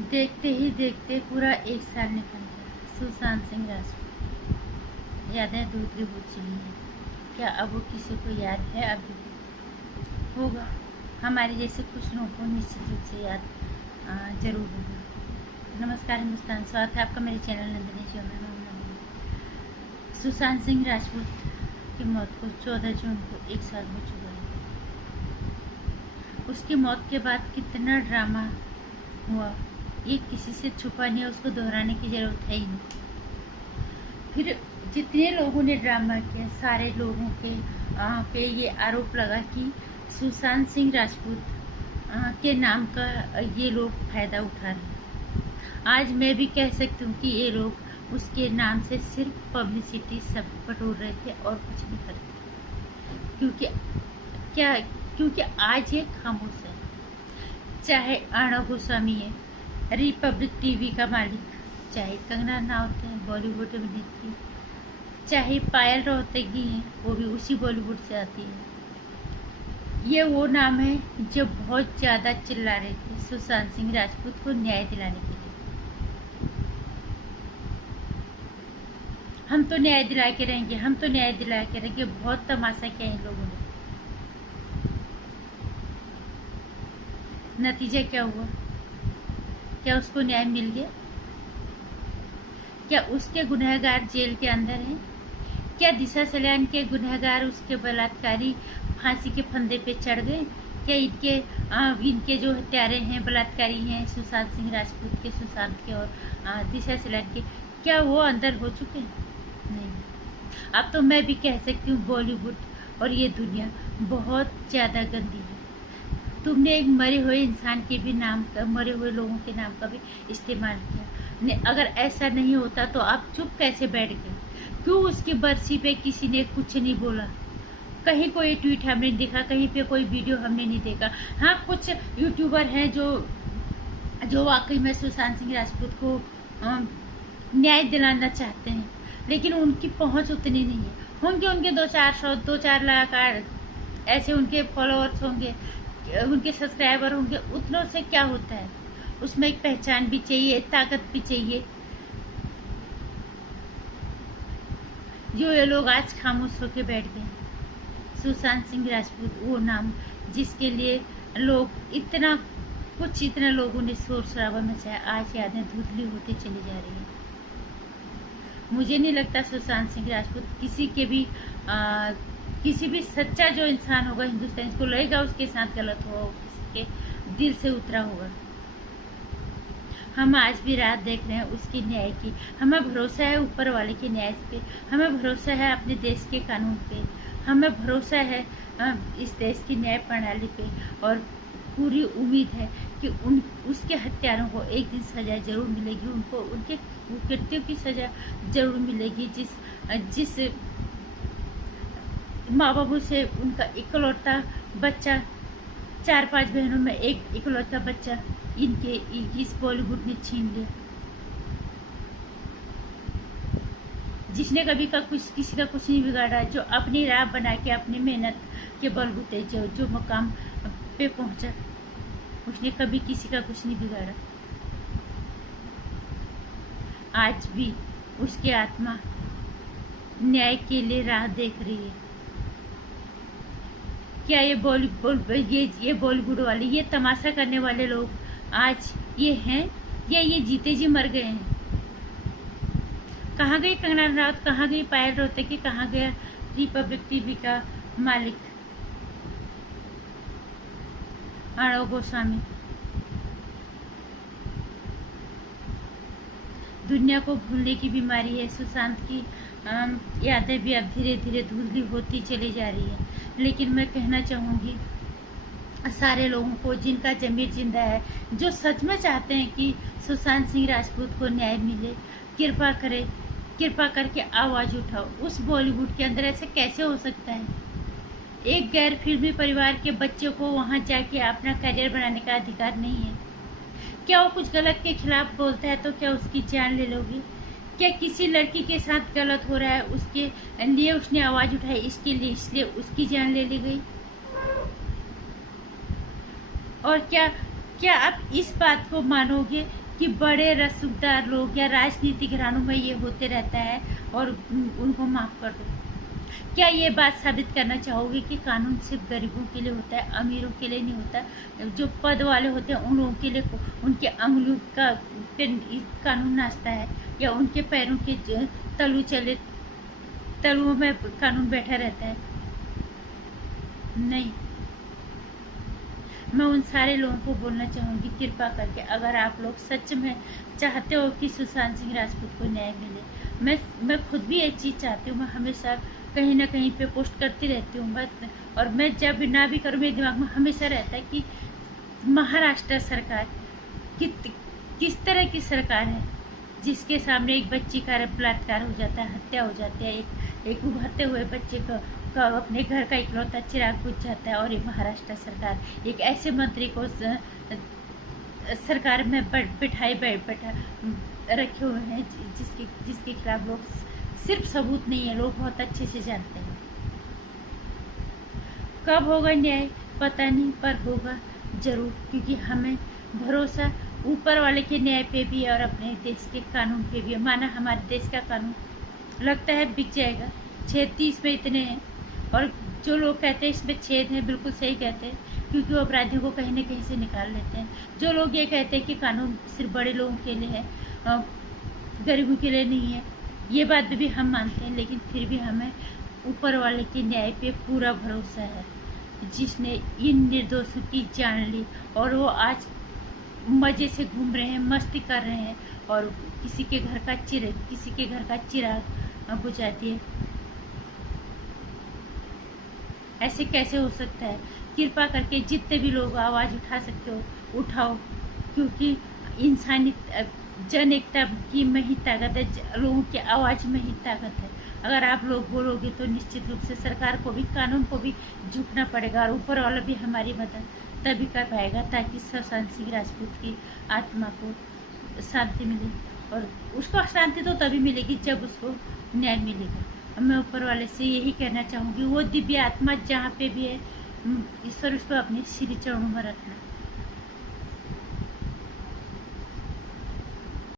देखते ही देखते पूरा 1 साल निकल गया। सुशांत सिंह राजपूत यादें दूध की बुझ चली हैं। क्या अब वो किसी को याद है? अभी भी होगा। हमारे जैसे कुछ लोगों को निश्चित रूप से याद जरूर होगा। नमस्कार हिंदुस्तान, स्वागत है आपका मेरे चैनल नंदिनी शो में। सुशांत सिंह राजपूत की मौत को 14 जून को 1 साल हो चुका है। उसकी मौत के बाद कितना ड्रामा हुआ, ये किसी से छुपा नहीं है, उसको दोहराने की जरूरत है ही नहीं। फिर जितने लोगों ने ड्रामा किया, सारे लोगों के पे ये आरोप लगा कि सुशांत सिंह राजपूत के नाम का ये लोग फायदा उठा रहे हैं। आज मैं भी कह सकती हूँ कि ये लोग उसके नाम से सिर्फ पब्लिसिटी सब बटोर रहे थे और कुछ नहीं करते। क्योंकि आज ये खामोश है। चाहे अर्णव गोस्वामी है, रिपब्लिक टीवी का मालिक, चाहे कंगना रनौत है बॉलीवुड अभिनेत्री, चाहे पायल रोहतगी है, वो भी उसी बॉलीवुड से आती है। ये वो नाम है जो बहुत ज्यादा चिल्ला रहे थे सुशांत सिंह राजपूत को न्याय दिलाने के लिए। हम तो न्याय दिला के रहेंगे, हम तो न्याय दिला के रहेंगे। बहुत तमाशा किया इन लोगों ने। नतीजा क्या हुआ? क्या उसको न्याय मिल गया? क्या उसके गुनहगार जेल के अंदर हैं? क्या दिशा सल्यान के गुनहगार, उसके बलात्कारी फांसी के फंदे पे चढ़ गए? क्या इनके जो हत्यारे हैं, बलात्कारी हैं, सुशांत सिंह राजपूत के, सुशांत के और दिशा सल्यान के, क्या वो अंदर हो चुके हैं? नहीं। अब तो मैं भी कह सकती हूँ बॉलीवुड और ये दुनिया बहुत ज्यादा गंदी है। तुमने एक मरे हुए इंसान के भी नाम का, मरे हुए लोगों के नाम का भी इस्तेमाल किया। अगर ऐसा नहीं होता तो आप चुप कैसे बैठ गए? क्यों उसकी बरसी पे किसी ने कुछ नहीं बोला? कहीं कोई ट्वीट हमने देखा, कहीं पे कोई वीडियो हमने नहीं देखा। हाँ, कुछ यूट्यूबर हैं जो वाकई में सुशांत सिंह राजपूत को न्याय दिलाना चाहते हैं, लेकिन उनकी पहुंच उतनी नहीं है। होंगे उनके 2-4 लाख ऐसे उनके फॉलोअर्स होंगे, उनके सब्सक्राइबर होंगे। उतनों से क्या होता है? उसमें एक पहचान भी चाहिए, ताकत भी चाहिए। जो ये लोग आज खामोश होके बैठ गए। सुशांत सिंह राजपूत वो नाम जिसके लिए लोग इतना लोगों ने शोर शराबा मचाया, आज यादें धुंधली होती चली जा रही है। मुझे नहीं लगता सुशांत सिंह राजपूत किसी भी सच्चा जो इंसान होगा हिंदुस्तान को लगेगा उसके साथ गलत हुआ, उसके दिल से उतरा होगा। हम आज भी रात देख रहे हैं उसकी न्याय की। हमें भरोसा है ऊपर वाले के न्याय पे, हमें भरोसा है अपने देश के कानून पे, हमें भरोसा है इस देश की न्याय प्रणाली पे, और पूरी उम्मीद है कि उसके हत्यारों को एक दिन सजा जरूर मिलेगी। उनको उनके कृत्यों की सजा जरूर मिलेगी। जिस माँ बाबू से उनका इकलौता बच्चा, 4-5 बहनों में एक इकलौता बच्चा इस बॉलीवुड ने छीन लिया। जिसने कभी किसी का कुछ नहीं बिगाड़ा, जो अपनी राह बना के अपनी मेहनत के बलबूते जो मुकाम पे पहुंचा, उसने कभी किसी का कुछ नहीं बिगाड़ा। आज भी उसकी आत्मा न्याय के लिए राह देख रही है। क्या ये बॉलीवुड वाले, ये तमाशा करने वाले लोग आज ये हैं या ये जीते जी मर गए हैं? कहाँ गई कंगना रनौत, कहाँ गई पायल रोहतगी, कहाँ गया रिपब्लिक टीवी का मालिक अर्णव गोस्वामी? दुनिया को भूलने की बीमारी है। सुशांत की यादें भी अब धीरे धीरे धुंधली होती चली जा रही है। लेकिन मैं कहना चाहूँगी सारे लोगों को जिनका जमीर जिंदा है, जो सच में चाहते हैं कि सुशांत सिंह राजपूत को न्याय मिले, कृपा करके आवाज उठाओ। उस बॉलीवुड के अंदर ऐसे कैसे हो सकता है? एक गैर फिल्मी परिवार के बच्चे को वहां जाके अपना करियर बनाने का अधिकार नहीं है? क्या वो कुछ गलत के खिलाफ बोलता है तो क्या उसकी जान ले लोगी? क्या किसी लड़की के साथ गलत हो रहा है उसके लिए उसने आवाज उठाई, इसलिए उसकी जान ले ली गई? और क्या आप इस बात को मानोगे कि बड़े रसूखदार लोग या राजनीतिक घरानों में ये होते रहता है और उनको माफ कर दो। क्या ये बात साबित करना चाहोगे कि कानून सिर्फ गरीबों के लिए होता है, अमीरों के लिए नहीं होता? जो पद वाले होते हैं उन लोगों के लिए उनके अंगुलियों का पे कानून नाचता है, या उनके पैरों के तलुओं में कानून बैठा रहता है? नहीं। मैं उन सारे लोगों को बोलना चाहूँगी, कृपा करके अगर आप लोग सच में चाहते हो कि सुशांत सिंह राजपूत को न्याय मिले, मैं खुद भी एक चीज़ चाहती हूँ। मैं हमेशा कहीं ना कहीं पे पोस्ट करती रहती हूँ और मैं जब ना भी करूँ मेरे दिमाग में हमेशा रहता है कि महाराष्ट्र सरकार किस तरह की सरकार है जिसके सामने एक बच्ची का बलात्कार हो जाता है, हत्या हो जाती है, एक उभरते हुए बच्चे का अपने घर का इकलौता चिराग बुझ जाता है, और ये महाराष्ट्र सरकार एक ऐसे मंत्री को सरकार में बैठा रखे हुए हैं जिसके खिलाफ लोग सिर्फ सबूत नहीं है, लोग बहुत अच्छे से जानते हैं। कब होगा न्याय पता नहीं, पर होगा जरूर, क्योंकि हमें भरोसा ऊपर वाले के न्याय पे भी है और अपने देश के कानून पे भी है। माना हमारे देश का कानून लगता है बिक जाएगा, छेद इसमें इतने हैं, और जो लोग कहते हैं इसमें छेद हैं बिल्कुल सही कहते हैं, क्योंकि वो अपराधियों को कहीं न कहीं से निकाल लेते हैं। जो लोग ये कहते हैं कि कानून सिर्फ बड़े लोगों के लिए है, गरीबों के लिए नहीं है, ये बात भी हम मानते हैं, लेकिन फिर भी हमें ऊपर वाले के न्याय पे पूरा भरोसा है, जिसने इन निर्दोषों की जान ली और वो आज मजे से घूम रहे हैं, मस्ती कर रहे हैं, और किसी के घर का चिराग बुझा दिए। ऐसे कैसे हो सकता है? कृपा करके जितने भी लोग आवाज़ उठा सकते हो उठाओ, क्योंकि इंसानी जन एकता की में ही ताकत है, लोगों की आवाज़ में ही ताकत है। अगर आप लोग बोलोगे तो निश्चित रूप से सरकार को भी, कानून को भी झुकना पड़ेगा, और ऊपर वाला भी हमारी मदद तभी कर पाएगा, ताकि सुशांत सिंह राजपूत की आत्मा को शांति मिले, और उसको शांति तो तभी मिलेगी जब उसको न्याय मिलेगा। मैं ऊपर वाले से यही कहना चाहूँगी, वो दिव्य आत्मा जहाँ पे भी है, ईश्वर उसको अपने श्री चरणों में रखना।